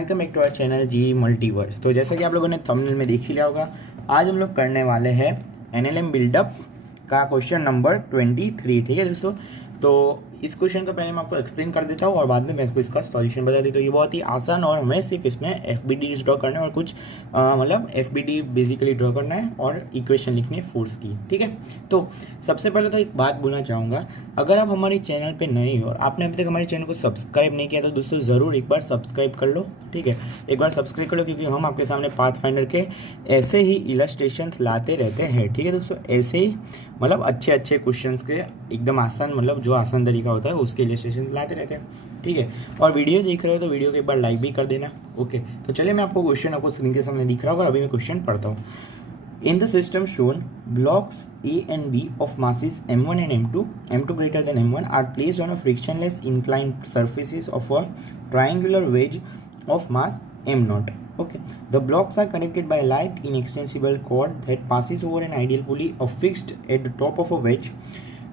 Welcome back to our channel G Multiverse. तो जैसा कि आप लोगों ने थंबनेल में देख ही लिया होगा, आज हम लोग करने वाले हैं एनएलएम बिल्डअप का क्वेश्चन नंबर 23। ठीक है दोस्तों, तो इस क्वेश्चन को पहले मैं आपको एक्सप्लेन कर देता हूँ और बाद में मैं इसको इसका सॉल्यूशन बता देता हूँ। ये बहुत ही आसान और हमें सिर्फ इसमें एफबीडी ड्रॉ करना है और कुछ मतलब एफबीडी बेसिकली ड्रॉ करना है और इक्वेशन लिखनी है फोर्स की। ठीक है, तो सबसे पहले तो एक बात बोलना चाहूँगा, अगर आप हमारे चैनल पे नए हो और आपने अभी तक हमारे चैनल को सब्सक्राइब नहीं किया तो दोस्तों ज़रूर एक बार सब्सक्राइब कर लो। ठीक है, एक बार सब्सक्राइब कर लो क्योंकि हम आपके सामने पाथफाइंडर के ऐसे ही इलस्ट्रेशंस लाते रहते हैं। ठीक है दोस्तों, ऐसे ही मतलब अच्छे अच्छे क्वेश्चंस के एकदम आसान, मतलब जो आसान तरीका होता है उसके इलस्ट्रेशन लाते रहते हैं। ठीक है, और वीडियो देख रहे हो तो वीडियो को एक बार लाइक भी कर देना। ओके, तो चलिए मैं आपको क्वेश्चन आपको स्क्रीन के सामने दिख रहा होगा, अभी मैं क्वेश्चन पढ़ता हूँ। In the system shown, blocks A and B of masses m1 and m2 greater than m1 are placed on a frictionless inclined surfaces of a triangular wedge of mass m0. Okay, the blocks are connected by a light inextensible cord that passes over an ideal pulley affixed at the top of a wedge.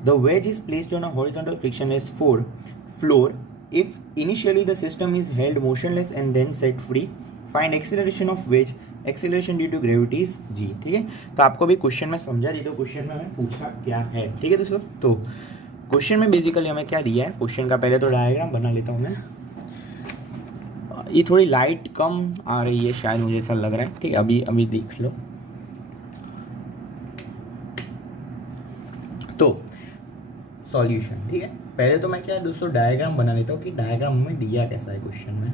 The wedge is placed on a horizontal frictionless floor. If initially the system is held motionless and then set free, find acceleration of wedge. Acceleration due to gravity is G. ठीक है, तो आपको भी question में समझा दी, तो question में हमें पूछा क्या है। ठीक है दोस्तों, तो क्वेश्चन में बेसिकली हमें क्या दिया है, क्वेश्चन का पहले तो डायग्राम बना लेता हूँ मैं। ये थोड़ी लाइट कम आ रही है शायद, मुझे ऐसा लग रहा है। ठीक है, अभी देख लो। तो सॉल्यूशन, ठीक है, पहले तो मैं क्या दोस्तों डायग्राम बना लेता हूँ कि डायग्राम में दिया कैसा है क्वेश्चन में।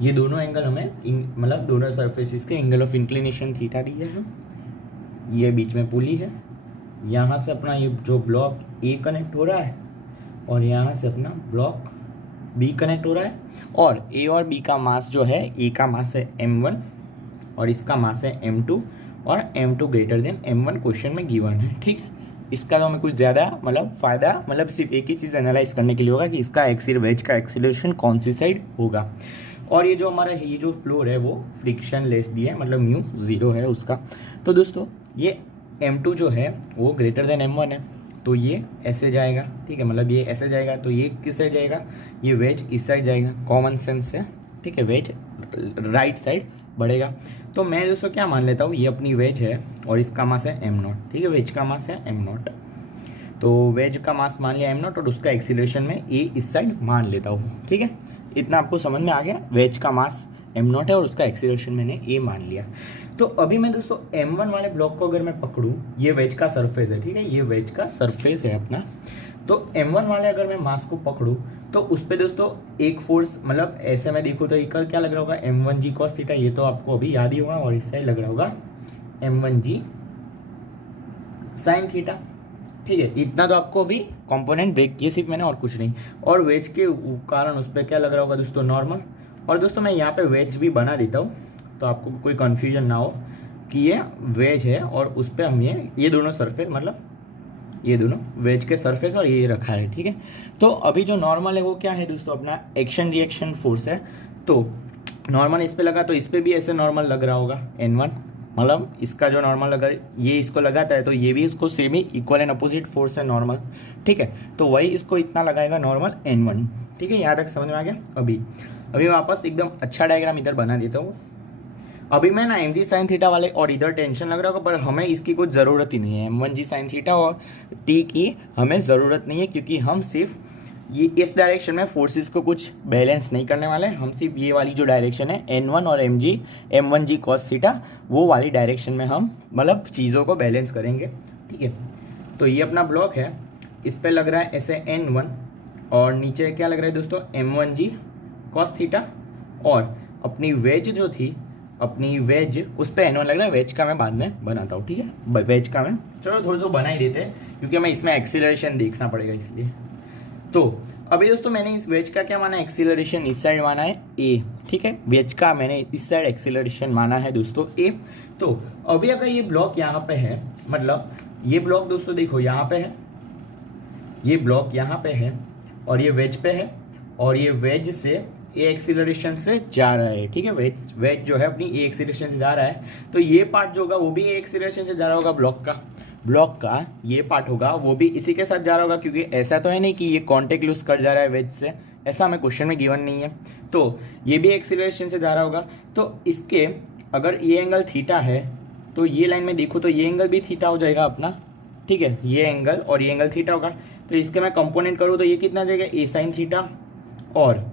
ये दोनों एंगल हमें मतलब दोनों सरफेसेस के एंगल ऑफ इंक्लिनेशन थीटा दिए हैं। ये बीच में पुली है, यहाँ से अपना ये जो ब्लॉक ए कनेक्ट हो रहा है और यहाँ से अपना ब्लॉक बी कनेक्ट हो रहा है। और ए और बी का मास जो है, ए का मास है m1 और इसका मास है m2 और m2 greater than m1 question में गिवन है। ठीक है, इसका तो हमें कुछ ज़्यादा मतलब फ़ायदा मतलब सिर्फ एक ही चीज़ एनालाइज करने के लिए होगा कि इसका वेज का एक्सीलरेशन कौन सी साइड होगा। और ये जो हमारा ये जो फ्लोर है वो फ्रिक्शन लेस दिया है, मतलब म्यू 0 है उसका। तो दोस्तों ये m2 जो है वो ग्रेटर देन m1 है, तो ये ऐसे जाएगा। ठीक है, मतलब ये ऐसे जाएगा, तो ये किस साइड जाएगा, ये वेज इस साइड जाएगा, कॉमन सेंस से। ठीक है, वेज राइट साइड बढ़ेगा। तो मैं दोस्तों क्या मान लेता हूँ, ये अपनी वेज है और इसका मास है m0। ठीक है, वेज का मास है m0, तो वेज का मास मान लिया m0 और उसका एक्सीलरेशन में a इस साइड मान लेता हूँ। ठीक है, इतना आपको समझ में आ गया। वेज का मास m0 है और उसका एक्सीलरेशन मैंने a मान लिया। तो अभी मैं दोस्तों m1 वाले ब्लॉक को अगर मैं पकड़ूं, ये वेज का सरफेस है। ठीक है, ये वेज का सरफेस है अपना। तो m1 वाले अगर मैं मास को पकड़ूं तो उस पर दोस्तों एक फोर्स, मतलब ऐसे मैं देखूँ तो इक्वल क्या लग रहा होगा, m1g cos थीटा। ये तो आपको अभी याद ही होगा, और इस साइड लग रहा होगा m1g sin थीटा। ठीक है, इतना तो आपको अभी कंपोनेंट ब्रेक किए सिर्फ मैंने, और कुछ नहीं। और वेज के कारण उस पर क्या लग रहा होगा दोस्तों, नॉर्मल। और दोस्तों मैं यहाँ पे वेज भी बना देता हूँ तो आपको कोई कन्फ्यूजन ना हो कि ये वेज है और उस पर हम ये दोनों सरफेस, मतलब ये दोनों वेज के सरफेस और ये रखा है। ठीक है, तो अभी जो नॉर्मल है वो क्या है दोस्तों, अपना एक्शन रिएक्शन फोर्स है। तो नॉर्मल इस पर लगा तो इस पर भी ऐसे नॉर्मल लग रहा होगा n1, मतलब इसका जो नॉर्मल लगा ये इसको लगाता है तो ये भी इसको same he equal and opposite force है नॉर्मल। ठीक है, तो वही इसको इतना लगाएगा नॉर्मल n1। ठीक है, यहाँ तक समझ में आ गया। अभी मैं वापस एकदम अच्छा डायग्राम इधर बना देता हूँ। अभी मैं ना mg sin थीटा वाले, और इधर टेंशन लग रहा होगा पर हमें इसकी कुछ ज़रूरत ही नहीं है। m1g sin थीटा और t की हमें ज़रूरत नहीं है, क्योंकि हम सिर्फ ये इस डायरेक्शन में फोर्सेस को कुछ बैलेंस नहीं करने वाले। हम सिर्फ ये वाली जो डायरेक्शन है n1 और m1g cos थीटा, वो वाली डायरेक्शन में हम मतलब चीज़ों को बैलेंस करेंगे। ठीक है, तो ये अपना ब्लॉक है, इस पर लग रहा है ऐसे n1 और नीचे क्या लग रहा है दोस्तों, m1g cos थीटा। और अपनी वेज जो थी, अपनी वेज उस पर n1 लग रहा है, वेज का मैं बाद में बनाता हूँ। ठीक है, वेज का मैं चलो थोड़ी तो बना ही देते हैं क्योंकि हमें इसमें एक्सीलरेशन देखना पड़ेगा इसलिए। तो अभी दोस्तों मैंने इस वेज का क्या माना है, एक्सीलरेशन इस साइड माना है a। ठीक है, वेज का मैंने इस साइड एक्सीलरेशन माना है दोस्तों a। तो अभी अगर ये ब्लॉक यहाँ पे है, मतलब ये ब्लॉक दोस्तों देखो यहाँ पे है, ये ब्लॉक यहाँ पे है और ये वेज पे है, और ये वेज से ए एक्सीलरेशन से जा रहा है। ठीक है, वेज जो है अपनी ए एक्सीलरेशन से जा रहा है, तो ये पार्ट जो होगा वो भी ए एक्सीलरेशन से जा रहा होगा ब्लॉक का। ब्लॉक का ये पार्ट होगा वो भी इसी के साथ जा रहा होगा, क्योंकि ऐसा तो है नहीं कि ये कॉन्टेक्ट लूज कर जा रहा है वेज से, ऐसा हमें क्वेश्चन में गिवन नहीं है। तो ये भी एक्सीलरेशन से जा रहा होगा। तो इसके अगर ये एंगल थीटा है तो ये लाइन में देखो तो ये एंगल भी थीटा हो जाएगा अपना, ठीक है, ये एंगल और ये एंगल थीटा होगा। तो इसके मैं कंपोनेंट करूँ तो ये कितना आ जाएगा, ए साइन थीटा, और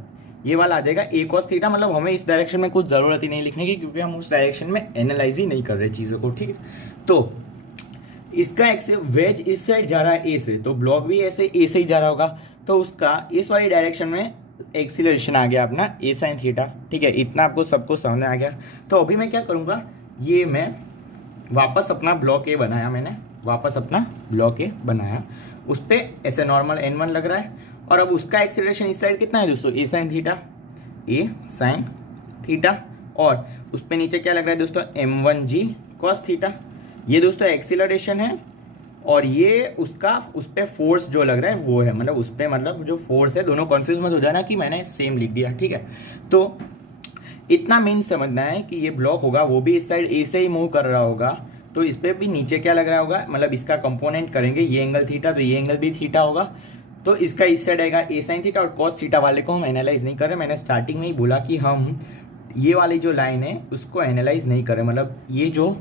ये वाला आ जाएगा ए कॉस थीटा। मतलब हमें इस डायरेक्शन में कुछ ज़रूरत ही नहीं लिखने की, क्योंकि हम उस डायरेक्शन में एनालाइज ही नहीं कर रहे चीज़ों को, ठीक है। तो इसका वेज इस साइड जा रहा है ए से, तो ब्लॉक भी ऐसे ए से ही जा रहा होगा, तो उसका इस वाली डायरेक्शन में एक्सीलरेशन आ गया अपना ए साइन थीटा, ठीक है। इतना आपको सबको समझ आ गया। तो अभी मैं क्या करूँगा, ये मैं वापस अपना ब्लॉक ए बनाया, मैंने वापस अपना ब्लॉक ए बनाया, उस पर ऐसे नॉर्मल n1 लग रहा है, और अब उसका एक्सीलरेशन इस साइड कितना है दोस्तों, ए साइन थीटा, और उस पर नीचे क्या लग रहा है दोस्तों, m1g कॉस थीटा। ये दोस्तों एक्सीलरेशन है, और ये उसका उस पर फोर्स जो लग रहा है वो है, मतलब उस पर मतलब जो फोर्स है, दोनों कन्फ्यूज मत हो जाना कि मैंने सेम लिख दिया, ठीक है। तो इतना मेन समझना है कि ये ब्लॉक होगा वो भी इस साइड ए से ही मूव कर रहा होगा, तो इस पर भी नीचे क्या लग रहा होगा, मतलब इसका कंपोनेंट करेंगे, ये एंगल थीटा, तो ये एंगल भी थीटा होगा, तो इसका इस साइड आएगा ए साइन थीटा, और कॉस थीटा वाले को हम एनालाइज नहीं कर रहे। मैंने स्टार्टिंग में ही बोला कि हम ये वाली जो लाइन है उसको एनालाइज नहीं कर रहे, मतलब ये जो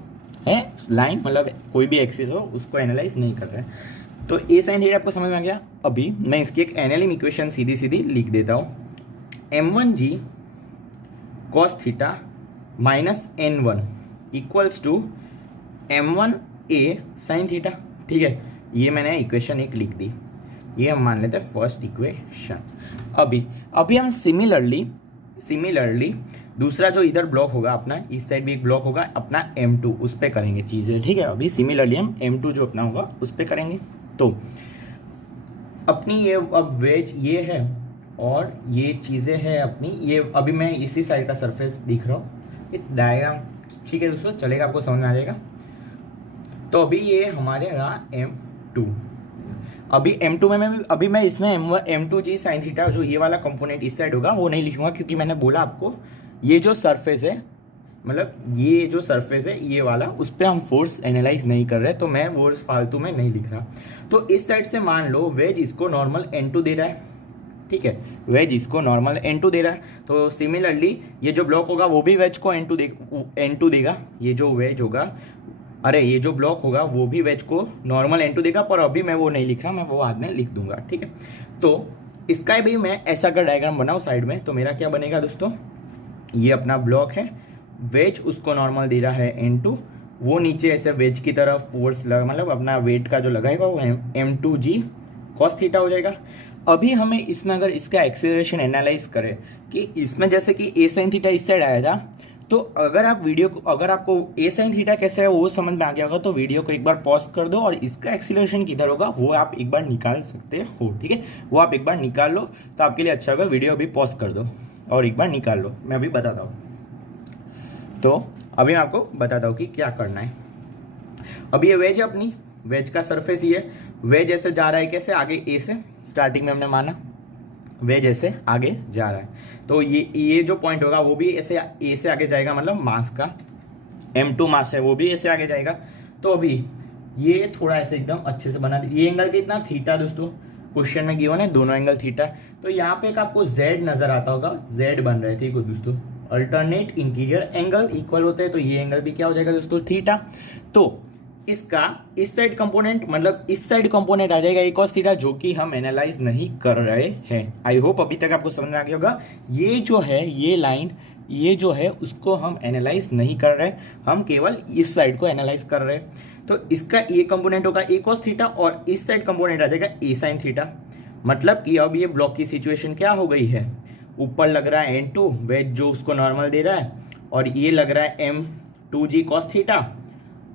है लाइन, मतलब कोई भी एक्सिस हो उसको एनालाइज नहीं कर रहे। तो ए साइन थीटा आपको समझ में आ गया। अभी मैं इसकी एक एनालिम इक्वेशन सीधी सीधी लिख देता हूँ, m1g cos theta minus n1 equals to m1a sine theta, ठीक है। ये मैंने इक्वेशन एक लिख दी, ये हम मान लेते हैं फर्स्ट इक्वेशन। अभी हम सिमिलरली दूसरा जो इधर ब्लॉक होगा अपना, इस साइड भी एक ब्लॉक होगा अपना m2, उस पर करेंगे चीज़ें, ठीक है। अभी सिमिलरली हम m2 जो अपना होगा उस पर करेंगे। तो अपनी ये अब वेज ये है और ये चीज़ें हैं अपनी, ये अभी मैं इसी साइड का सरफेस दिख रहा हूँ, ये डायग्राम, ठीक है दोस्तों, चलेगा, आपको समझ में आ जाएगा। तो अभी ये हमारे रहा m2। अभी m2 में अभी मैं इसमें m2g साइन थीटा जो ये वाला कंपोनेंट इस साइड होगा वो नहीं लिखूंगा, क्योंकि मैंने बोला आपको ये जो सरफेस है, मतलब ये जो सरफेस है ये वाला, उस पर हम फोर्स एनालाइज नहीं कर रहे, तो मैं वो फालतू में नहीं लिख रहा। तो इस साइड से मान लो वेज इसको नॉर्मल n2 दे रहा है, ठीक है, वेज इसको नॉर्मल n2 दे रहा है। तो सिमिलरली ये जो ब्लॉक होगा वो भी वेज को n2 देगा, ये जो वेज होगा, अरे ये जो ब्लॉक होगा वो भी वेज को नॉर्मल n2 देगा, पर अभी मैं वो नहीं लिख रहा, मैं वो बाद में लिख दूंगा, ठीक है। तो इसका भी मैं ऐसा अगर डायग्राम बनाऊँ साइड में, तो मेरा क्या बनेगा दोस्तों, ये अपना ब्लॉक है, वेज उसको नॉर्मल दे रहा है n2, वो नीचे ऐसे वेज की तरफ फोर्स लगा, मतलब अपना वेट का जो लगाएगा वो m2g कॉस थीटा हो जाएगा। अभी हमें इसमें अगर इसका एक्सीलरेशन एनालाइज करें कि इसमें जैसे कि ए साइन थीटा इस साइड आया था, तो अगर आपको ए साइन थीटा कैसे है वो समझ में आ गया होगा, तो वीडियो को एक बार पॉज कर दो, और इसका एक्सीलरेशन किधर होगा वो आप एक बार निकाल सकते हो, ठीक है। वो आप एक बार निकाल लो तो आपके लिए अच्छा होगा। वीडियो अभी पॉज कर दो और एक बार निकाल लो, मैं अभी बताता हूँ। तो अभी मैं आपको बताता हूँ कि क्या करना है। अभी ये वेज है अपनी, वेज का सरफेस ये, वेज ऐसे जा रहा है कैसे, आगे ए से, स्टार्टिंग में हमने माना वेज ऐसे आगे जा रहा है, तो ये जो पॉइंट होगा वो भी ऐसे ए से आगे जाएगा, मतलब मास का m2 मास है वो भी ऐसे आगे जाएगा। तो अभी ये थोड़ा ऐसे एकदम अच्छे से बना ये एंगल कितना थीटा दोस्तों, क्वेश्चन में गिवन है दोनों एंगल थीटा। तो यहाँ पे एक आपको z नजर आता होगा, z बन रहे थे दोस्तों, अल्टरनेट इंटीरियर एंगल इक्वल होते हैं, तो ये एंगल भी क्या हो जाएगा दोस्तों, थीटा। तो इसका इस साइड कंपोनेंट, मतलब इस साइड कंपोनेंट आ जाएगा cos थीटा, जो कि हम एनालाइज नहीं कर रहे हैं। आई होप अभी तक आपको समझ में आ गया होगा। ये जो है ये लाइन, ये जो है उसको हम एनालाइज नहीं कर रहे, हम केवल इस साइड को एनालाइज कर रहे हैं। तो इसका ये कंपोनेंट होगा cos थीटा, और इस साइड कंपोनेंट आ जाएगा ए साइन थीटा। मतलब कि अब ये ब्लॉक की सिचुएशन क्या हो गई है, ऊपर लग रहा है n2 वेज जो उसको नॉर्मल दे रहा है, और ये लग रहा है m2g cos थीटा,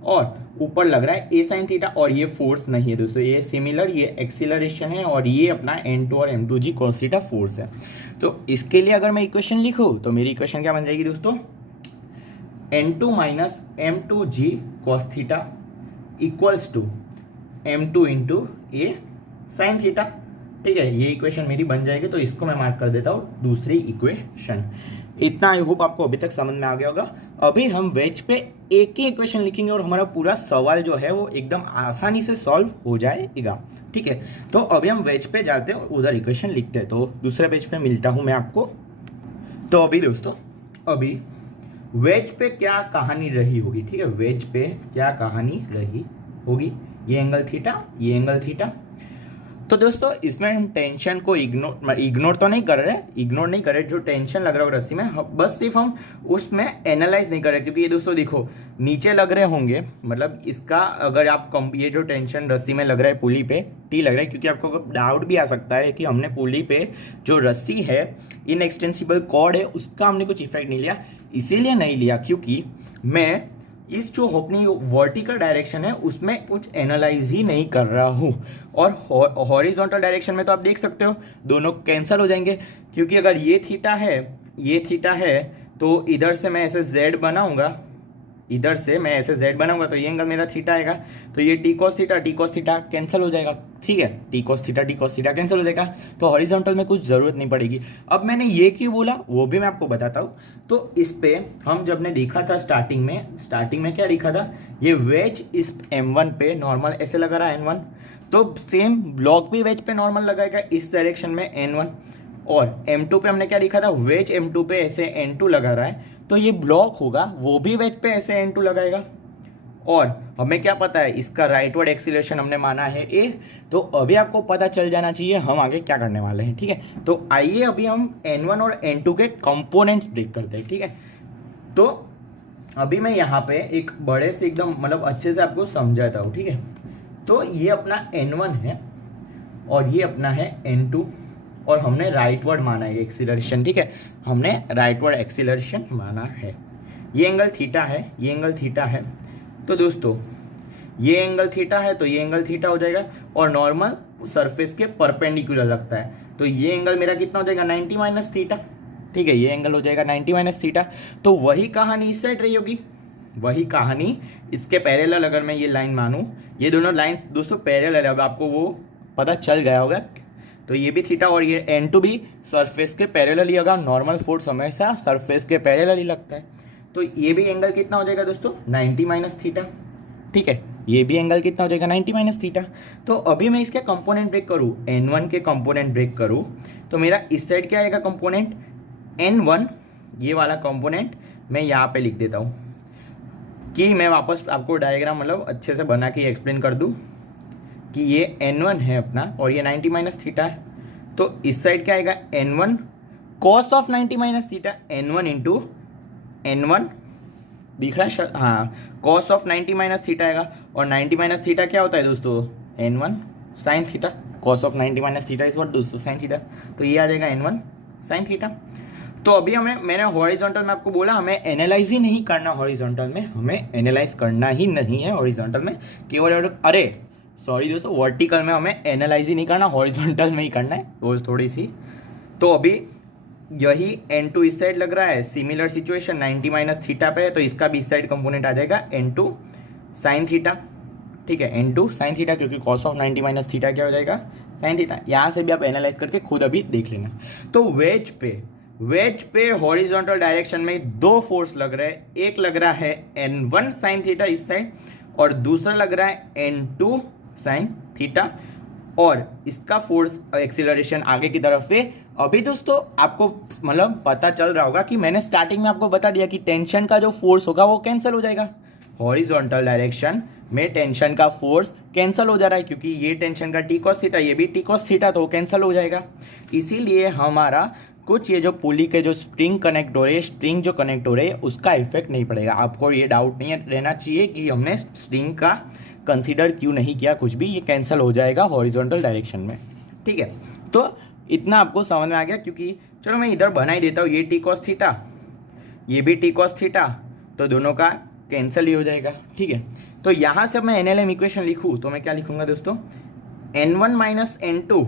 और ऊपर लग रहा है ए साइन थीटा, और ये फोर्स नहीं है दोस्तों, ये सिमिलर, ये एक्सीलरेशन है, और ये अपना n2 और m2g cos थीटा फोर्स है। तो इसके लिए अगर मैं इक्वेशन लिखूं तो मेरी इक्वेशन क्या बन जाएगी दोस्तों, n2 minus m2g cos theta equals to m2 into a sine theta, ठीक है। ये इक्वेशन मेरी बन जाएगी, तो इसको मैं मार्क कर देता हूँ दूसरी इक्वेशन। इतना आई होप आपको अभी तक समझ में आ गया होगा। अभी हम वेज पे एक ही इक्वेशन लिखेंगे और हमारा पूरा सवाल जो है वो एकदम आसानी से सॉल्व हो जाएगा। ठीक है, तो अभी हम वेज पे जाते हैं और उधर इक्वेशन लिखते हैं। तो दूसरे पेज पे मिलता हूं मैं आपको। तो अभी दोस्तों, अभी वेज पे क्या कहानी रही होगी, ठीक है, वेज पे क्या कहानी रही होगी, ये एंगल थीटा, ये एंगल थीटा। तो दोस्तों इसमें हम टेंशन को इग्नोर तो नहीं कर रहे, इग्नोर नहीं कर रहे, जो टेंशन लग रहा होगा रस्सी में बस सिर्फ हम उसमें एनालाइज नहीं कर रहे, क्योंकि ये दोस्तों देखो नीचे लग रहे होंगे, मतलब इसका अगर आप ये जो टेंशन रस्सी में लग रहा है पुली पे टी लग रहा है, क्योंकि आपको डाउट भी आ सकता है कि हमने पुली पे जो रस्सी है इनएक्सटेंसिबल कॉर्ड है उसका हमने कुछ इफेक्ट नहीं लिया। इसीलिए नहीं लिया क्योंकि मैं इस जो अपनी वर्टिकल डायरेक्शन है उसमें कुछ एनालाइज ही नहीं कर रहा हूँ, और हॉरिजॉन्टल डायरेक्शन में तो आप देख सकते हो दोनों कैंसिल हो जाएंगे, क्योंकि अगर ये थीटा है, ये थीटा है, तो इधर से मैं ऐसे जेड बनाऊंगा, इधर से मैं ऐसे z बनाऊंगा तो ये एंगल मेरा थीटा आएगा, तो ये टी कॉस थीटा कैंसिल हो जाएगा। ठीक है, टी कॉस थीटा कैंसिल हो जाएगा, तो हॉरिजॉन्टल में कुछ जरूरत नहीं पड़ेगी। अब मैंने ये क्यों बोला वो भी मैं आपको बताता हूँ। तो इस पे हम जब ने देखा था स्टार्टिंग में क्या लिखा था, ये वेज इस m1 पे नॉर्मल ऐसे लगा रहा है n1, तो सेम ब्लॉक भी वेज पे नॉर्मल लगाएगा इस डायरेक्शन में n1, और m2 पे हमने क्या लिखा था, वेज m2 पे ऐसे n2 लगा रहा है, तो ये ब्लॉक होगा वो भी वेज पे ऐसे n2 लगाएगा। और हमें क्या पता है, इसका राइटवर्ड एक्सीलरेशन हमने माना है a, तो अभी आपको पता चल जाना चाहिए हम आगे क्या करने वाले हैं। ठीक है, तो आइए अभी हम n1 और n2 के कंपोनेंट्स ब्रेक करते हैं। ठीक है, तो अभी मैं यहाँ पे एक बड़े से एकदम मतलब अच्छे से आपको समझाता हूँ। ठीक है, तो ये अपना n1 है और ये अपना है n2, और हमने राइटवर्ड माना है एक्सीलरेशन। ठीक है, हमने राइटवर्ड एक्सीलरेशन माना है। ये एंगल थीटा है, ये एंगल थीटा है, तो दोस्तों ये एंगल थीटा है तो ये एंगल थीटा हो जाएगा, और नॉर्मल सरफेस के परपेंडिकुलर लगता है, तो ये एंगल मेरा कितना हो जाएगा 90 माइनस थीटा। ठीक है, ये एंगल हो जाएगा 90 माइनस थीटा। तो वही कहानी इस साइड रही होगी, वही कहानी इसके पैरेलल अगर मैं ये लाइन मानूं, ये दोनों लाइंस दोस्तों पैरेलल है, अब आपको वो पता चल गया होगा। तो ये भी थीटा और ये n2 भी सरफेस के पैरेलल ही होगा, नॉर्मल फोर्स हमेशा सरफेस के पैरेलल ही लगता है, तो ये भी एंगल कितना हो जाएगा दोस्तों 90 माइनस थीटा। ठीक है, ये भी एंगल कितना हो जाएगा 90 माइनस थीटा। तो अभी मैं इसके कंपोनेंट ब्रेक करूँ, n1 के कंपोनेंट ब्रेक करूँ, तो मेरा इस साइड क्या आएगा कंपोनेंट n1, ये वाला कंपोनेंट मैं यहाँ पे लिख देता हूँ, कि मैं वापस आपको डायग्राम मतलब अच्छे से बना के एक्सप्लेन कर दूँ कि ये n1 है अपना और ये 90 माइनस थीटा है, तो इस साइड क्या आएगा n1 cos of 90 minus theta, n1 into n1 दिख रहा है, हाँ, कॉस ऑफ 90 माइनस थीटा आएगा, और 90 माइनस थीटा क्या होता है दोस्तों n1 sine theta, cos of 90 minus theta is what दोस्तों साइन थीटा, तो ये आ जाएगा n1 साइन थीटा। तो अभी मैंने हॉरिजॉन्टल में आपको बोला हमें एनालाइज ही नहीं करना, हॉरिजॉन्टल में हमें एनालाइज करना ही नहीं है, हॉरिजॉन्टल में केवल सॉरी दोस्तों वर्टिकल में हमें एनालाइज ही नहीं करना, हॉरिजॉन्टल में ही करना है वो थोड़ी सी। तो अभी यही n2 इस साइड लग रहा है, सिमिलर सिचुएशन 90 माइनस थीटा पे है, तो इसका भी इस साइड कंपोनेंट आ जाएगा n2 साइन थीटा। ठीक है, n2 साइन थीटा, क्योंकि कॉस ऑफ 90 माइनस थीटा क्या हो जाएगा साइन थीटा। यहाँ से भी आप एनालाइज करके खुद अभी देख लेना। तो वेज पे हॉरिजॉन्टल डायरेक्शन में दो फोर्स लग रहे हैं, एक लग रहा है n1 साइन थीटा इस साइड, और दूसरा लग रहा है n2 साइन थीटा, और इसका फोर्स एक्सीलरेशन आगे की तरफ है। अभी दोस्तों आपको मतलब पता चल रहा होगा कि मैंने स्टार्टिंग में आपको बता दिया कि टेंशन का जो फोर्स होगा वो कैंसिल हो जाएगा, हॉरिजॉन्टल डायरेक्शन में टेंशन का फोर्स कैंसिल हो जा रहा है, क्योंकि ये टेंशन का टी कॉस थीटा, ये भी टी कॉस थीटा, तो कैंसिल हो जाएगा। इसीलिए हमारा कुछ ये जो पुली के जो स्प्रिंग कनेक्ट हो रहे हैं, स्ट्रिंग जो कनेक्ट हो रहे हैं, उसका इफेक्ट नहीं पड़ेगा। आपको ये डाउट नहीं रहना चाहिए कि हमने स्ट्रिंग का कंसीडर क्यों नहीं किया, कुछ भी, ये कैंसिल हो जाएगा हॉरिजॉन्टल डायरेक्शन में। ठीक है, तो इतना आपको समझ में आ गया, क्योंकि चलो मैं इधर बना ही देता हूँ, ये टी कॉस थीटा, ये भी टी कॉस थीटा, तो दोनों का कैंसिल ही हो जाएगा। ठीक है, तो यहाँ से मैं NLM इक्वेशन लिखूँ तो मैं क्या लिखूंगा दोस्तों, n1 minus n2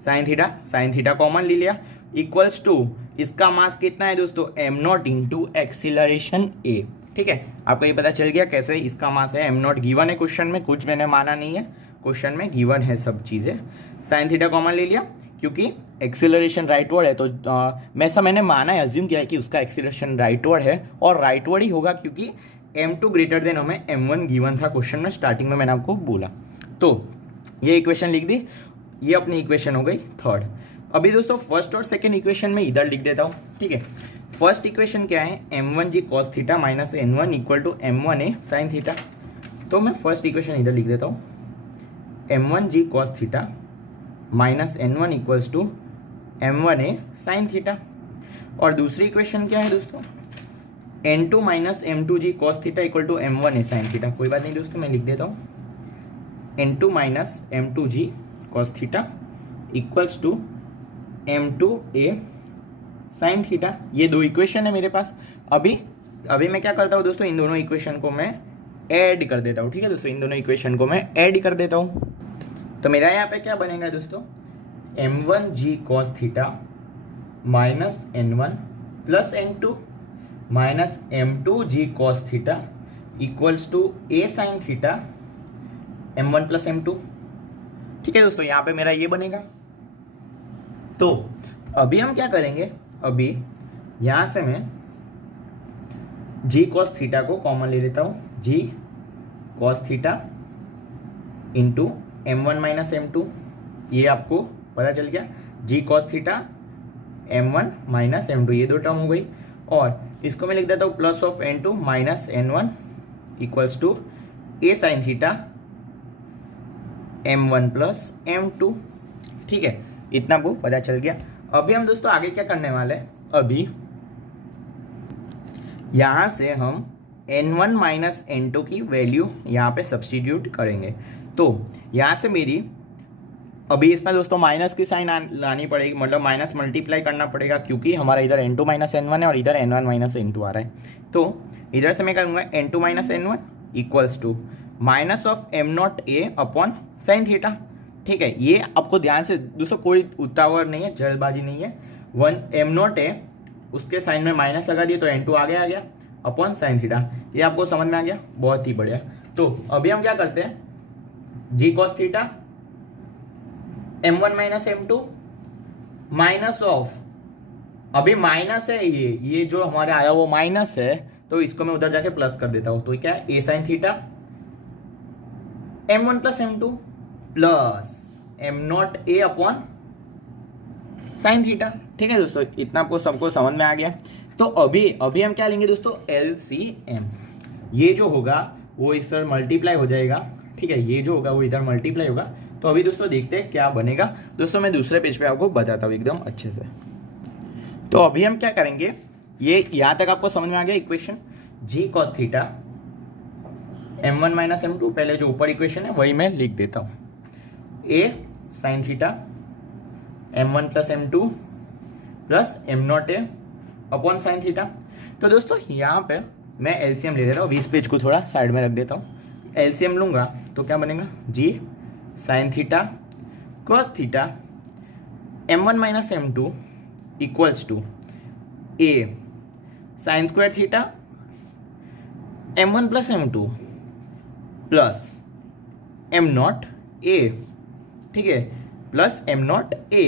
sine theta common ले लिया, इक्वल्स टू इसका मास कितना है दोस्तों m0 इंटू एक्सीलरेशन a। ठीक है, आपको ये पता चल गया कैसे इसका मास है, m0 गिवन है क्वेश्चन में, कुछ मैंने माना नहीं है, क्वेश्चन में गिवन है सब चीजें। साइन थीटा कॉमन ले लिया, क्योंकि एक्सेलरेशन राइटवर्ड है, तो मैंने माना है, अज्यूम किया है कि उसका एक्सेलरेशन राइटवर्ड है, और राइटवर्ड ही होगा क्योंकि m2 ग्रेटर देन हमें m1 गिवन था क्वेश्चन में, स्टार्टिंग में मैंने आपको बोला। तो ये इक्वेशन लिख दी, ये अपनी इक्वेशन हो गई थर्ड। अभी दोस्तों फर्स्ट और सेकेंड इक्वेशन में इधर लिख देता हूँ, ठीक है। फर्स्ट इक्वेशन क्या है, m1g cos theta minus n1 equal to m1a sine theta. तो मैं फर्स्ट इक्वेशन इधर लिख देता हूँ, m1g cos theta minus n1 equals to m1a sine theta. और दूसरी इक्वेशन क्या है दोस्तों, n2 minus m2g cos theta equal to m1a sine theta. कोई बात नहीं दोस्तों, मैं लिख देता हूँ n2 minus m2g cos theta equals to m2a sine theta. ये दो इक्वेशन है मेरे पास। अभी मैं क्या करता हूँ दोस्तों, इन दोनों इक्वेशन को मैं ऐड कर देता हूँ, ठीक है दोस्तों, इन दोनों इक्वेशन को मैं ऐड कर देता हूँ। तो मेरा यहाँ पे क्या बनेगा दोस्तों, m1g cos theta minus n1 plus n2 minus m2g cos theta equals to a sine theta m1 plus m2। ठीक है दोस्तों, यहाँ पे मेरा ये बनेगा। तो अभी हम क्या करेंगे, अभी यहाँ से मैं g cos थीटा को कॉमन ले लेता हूँ, g cos theta into m1 minus m2, ये आपको पता चल गया, g cos theta m1 minus m2, ये दो टर्म हो गई। और इसको मैं लिख देता हूँ plus of n2 minus n1 equals to a sine theta m1 plus m2। ठीक है, इतना आपको पता चल गया। अभी हम दोस्तों आगे क्या करने वाले हैं, अभी यहाँ से हम n1 माइनस n2 की वैल्यू यहाँ पे सब्सटीट्यूट करेंगे। तो यहाँ से मेरी अभी इसमें दोस्तों माइनस की साइन लानी पड़ेगी, मतलब माइनस मल्टीप्लाई करना पड़ेगा, क्योंकि हमारा इधर n2 माइनस n1 है और इधर n1 माइनस n2 आ रहा है। तो इधर से मैं करूँगा n2 minus n1 equals to minus of m not a upon sine theta. ठीक है, ये आपको ध्यान से दोस्तों, कोई उतावल नहीं है, जल्दबाजी नहीं है। m नॉट है, उसके साइन में माइनस लगा दिए तो n2 आगे आ गया अपॉन साइन थीटा। ये आपको समझ में आ गया, बहुत ही बढ़िया। तो अभी हम क्या करते हैं, g cos theta m1 minus m2 minus of, अभी माइनस है, ये जो हमारे आया वो माइनस है, तो इसको मैं उधर जाके प्लस कर देता हूं। तो क्या है, a sine theta m1 plus m2 plus m not a upon sine theta. ठीक है दोस्तों, इतना आपको सबको समझ में आ गया। तो अभी हम क्या लेंगे दोस्तों, LCM। ये जो होगा वो इस तरह मल्टीप्लाई हो जाएगा, ठीक है, ये जो होगा वो इधर मल्टीप्लाई होगा। तो अभी दोस्तों देखते हैं क्या बनेगा। दोस्तों मैं दूसरे पेज पे आपको बताता हूँ एकदम अच्छे से। तो अभी हम क्या करेंगे, ये यहाँ तक आपको समझ में आ गया equation, g cos theta m1 minus m2, पहले जो ऊपर इक्वेशन है वही मैं लिख देता हूँ, a sine theta m1 plus m2 plus m not a upon sine theta. तो दोस्तों यहाँ पे मैं एलसीएम ले लेता हूँ, 20 पेज को थोड़ा साइड में रख देता हूँ। एलसीएम लूंगा तो क्या बनेगा, g sine theta cos theta m1 minus m2 equals to a sine square theta m1 plus m2 plus m not a। ठीक है, प्लस m नॉट a,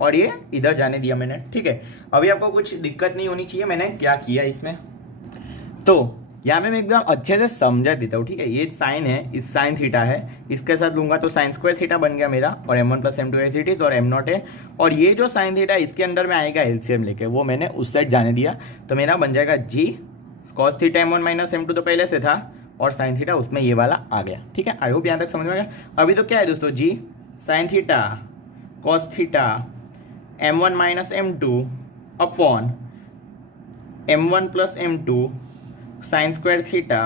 और ये इधर जाने दिया मैंने। ठीक है, अभी आपको कुछ दिक्कत नहीं होनी चाहिए मैंने क्या किया इसमें। तो यहाँ पे मैं एकदम अच्छे से समझा देता हूँ। ठीक है, ये साइन है, इस साइन थीटा है, इसके साथ लूंगा तो साइन स्क्वायर थीटा बन गया मेरा, और m1 plus m2 as it is, और m नॉट है, और ये जो साइन थीटा इसके अंदर में आएगा एलसीएम लेके, वो मैंने उस साइड जाने दिया। तो मेरा बन जाएगा g cos theta m1 minus m2 तो पहले से था, और साइन थीटा उसमें ये वाला आ गया। ठीक है, आई होप यहाँ तक समझ में आ गया। अभी तो क्या है दोस्तों, g sine theta cos theta m1 minus m2 upon m1 plus m2 sine square theta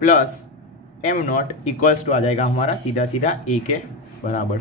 plus m not equals to आ जाएगा हमारा सीधा सीधा a के बराबर।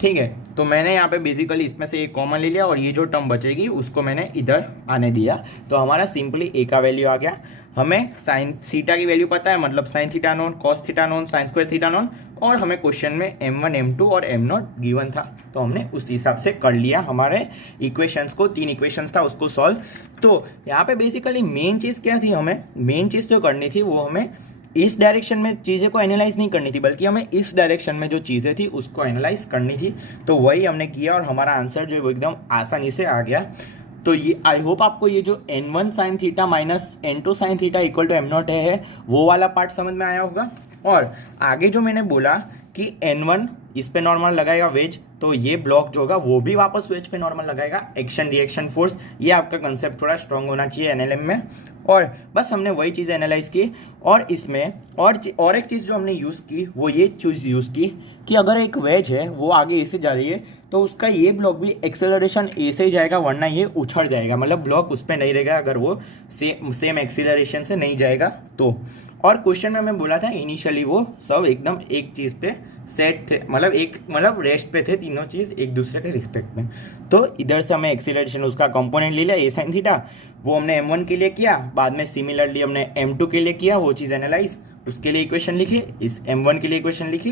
ठीक है, तो मैंने यहाँ पे बेसिकली इसमें से एक कॉमन ले लिया, और ये जो टर्म बचेगी उसको मैंने इधर आने दिया। तो हमारा सिंपली a का वैल्यू आ गया। हमें साइन थीटा की वैल्यू पता है, मतलब sine theta non, cos theta non, sign square theta non, और हमें क्वेश्चन में m1 m2 और m नॉट गिवन था, तो हमने उस हिसाब से कर लिया हमारे इक्वेशंस को। 3 इक्वेशंस था उसको सॉल्व। तो यहाँ पे बेसिकली मेन चीज़ क्या थी, हमें मेन चीज़ जो करनी थी वो हमें इस डायरेक्शन में चीज़ें को एनालाइज नहीं करनी थी, बल्कि हमें इस डायरेक्शन में जो चीज़ें थी उसको एनालाइज करनी थी। तो वही हमने किया और हमारा आंसर जो है वो एकदम आसानी से आ गया। तो ये आई होप आपको ये जो n1 sine theta minus n2 sine theta equal to m0 है वो वाला पार्ट समझ में आया होगा। और आगे जो मैंने बोला कि n1 इस पे नॉर्मल लगाएगा वेज, तो ये ब्लॉक जो होगा वो भी वापस वेज पे नॉर्मल लगाएगा। एक्शन रिएक्शन फोर्स, ये आपका कंसेप्ट थोड़ा स्ट्रांग होना चाहिए एनएलएम में। और बस हमने वही चीज़ एनालाइज की। और इसमें और एक चीज़ जो हमने यूज़ की वो ये चीज़ यूज़ की कि अगर एक वेज है वो आगे ए से जा रही है तो उसका ये ब्लॉक भी एक्सेलरेशन ए से ही जाएगा, वरना ये उछड़ जाएगा, मतलब ब्लॉक उस पर नहीं रहेगा अगर वो सेम एक्सेलरेशन से नहीं जाएगा तो। और क्वेश्चन में मैं बोला था इनिशियली वो सब एकदम एक चीज़ पे सेट थे, मतलब रेस्ट पे थे तीनों चीज़ एक दूसरे के रिस्पेक्ट में। तो इधर से हमें एक्सीलरेशन उसका कंपोनेंट ले लिया ए साइन थीटा, वो हमने m1 के लिए किया, बाद में सिमिलरली हमने m2 के लिए किया वो चीज़ एनालाइज, उसके लिए इक्वेशन लिखी, इस m1 के लिए इक्वेशन लिखी।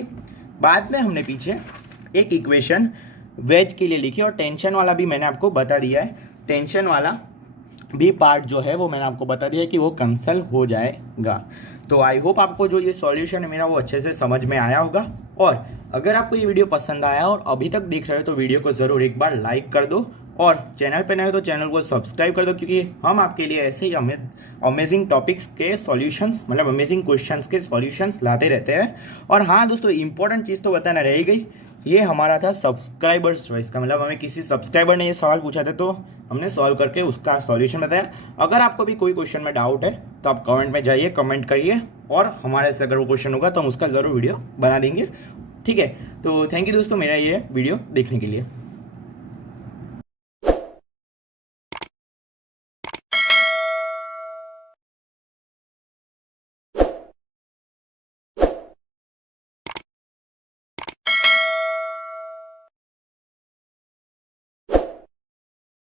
बाद में हमने पीछे एक इक्वेशन वेज के लिए लिखी और टेंशन वाला भी मैंने आपको बता दिया है। टेंशन वाला भी पार्ट जो है वो मैंने आपको बता दिया है कि वो कैंसल हो जाएगा। तो आई होप आपको जो ये सॉल्यूशन है मेरा वो अच्छे से समझ में आया होगा। और अगर आपको ये वीडियो पसंद आया और अभी तक देख रहे हो तो वीडियो को ज़रूर एक बार लाइक कर दो और चैनल पे नए हो तो चैनल को सब्सक्राइब कर दो, क्योंकि हम आपके लिए ऐसे ही अमेजिंग टॉपिक्स के सॉल्यूशंस, मतलब अमेजिंग क्वेश्चंस के सॉल्यूशंस लाते रहते हैं। और हाँ दोस्तों, इंपॉर्टेंट चीज़ तो बताना रह गई, ये हमारा था सब्सक्राइबर्स चॉइस का, मतलब हमें किसी सब्सक्राइबर ने ये सवाल पूछा था तो हमने सॉल्व करके उसका सॉल्यूशन बताया। अगर आपको भी कोई क्वेश्चन में डाउट है तो आप कमेंट में जाइए, कमेंट करिए और हमारे से अगर वो क्वेश्चन होगा तो हम उसका ज़रूर वीडियो बना देंगे। ठीक है, तो थैंक यू दोस्तों मेरा ये वीडियो देखने के लिए।